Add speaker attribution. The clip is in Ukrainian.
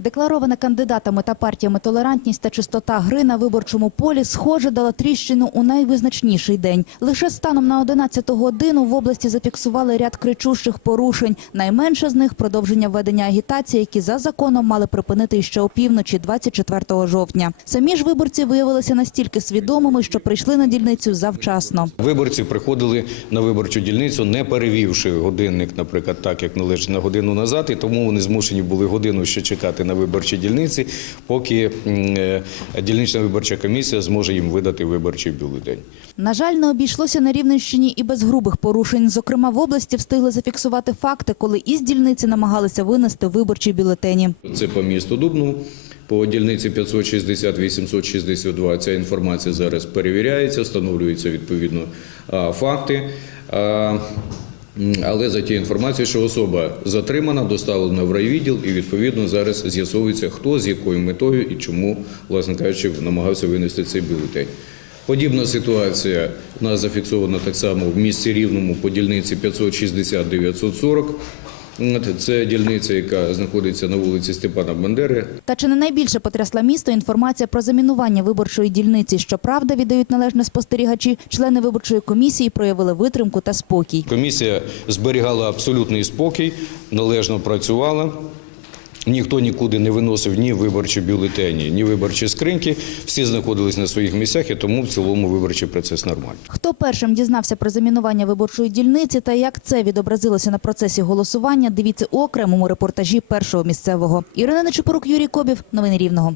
Speaker 1: Декларована кандидатами та партіями толерантність та чистота гри на виборчому полі схоже дала тріщину у найвизначніший день. Лише станом на 11 годину в області зафіксували ряд кричущих порушень. Найменше з них продовження ведення агітації, які за законом мали припинити ще опівночі 24 жовтня. Самі ж виборці виявилися настільки свідомими, що прийшли на дільницю завчасно.
Speaker 2: Виборці приходили на виборчу дільницю, не перевівши годинник, наприклад, так як належить на годину назад, і тому вони змушені були годину ще чекати на виборчій дільниці, поки е, дільнична виборча комісія зможе їм видати виборчий бюлетень.
Speaker 1: На жаль, не обійшлося на Рівненщині і без грубих порушень. Зокрема, в області встигли зафіксувати факти, коли із дільниці намагалися винести виборчі бюлетені.
Speaker 2: Це по місту Дубну. По дільниці 560-862 ця інформація зараз перевіряється, встановлюються відповідно факти. Але за тією інформацією, що особа затримана, доставлена в райвідділ, і відповідно зараз з'ясовується, хто з якою метою і чому, власне кажучи, намагався винести цей бюлетень. Подібна ситуація у нас зафіксована так само в місті Рівному по дільниці 560-940. Це дільниця, яка знаходиться на вулиці Степана Бандери.
Speaker 1: Та чи не найбільше потрясла місто інформація про замінування виборчої дільниці? Щоправда, віддають належне спостерігачі. Члени виборчої комісії проявили витримку та спокій.
Speaker 2: Комісія зберігала абсолютний спокій, належно працювала. Ніхто нікуди не виносив ні виборчі бюлетені, ні виборчі скриньки. Всі знаходились на своїх місцях, і тому в цілому виборчий процес нормальний.
Speaker 1: Хто першим дізнався про замінування виборчої дільниці та як це відобразилося на процесі голосування? Дивіться у окремому репортажі першого місцевого. Ірина Нечепорук, Юрій Кобів. Новини Рівного.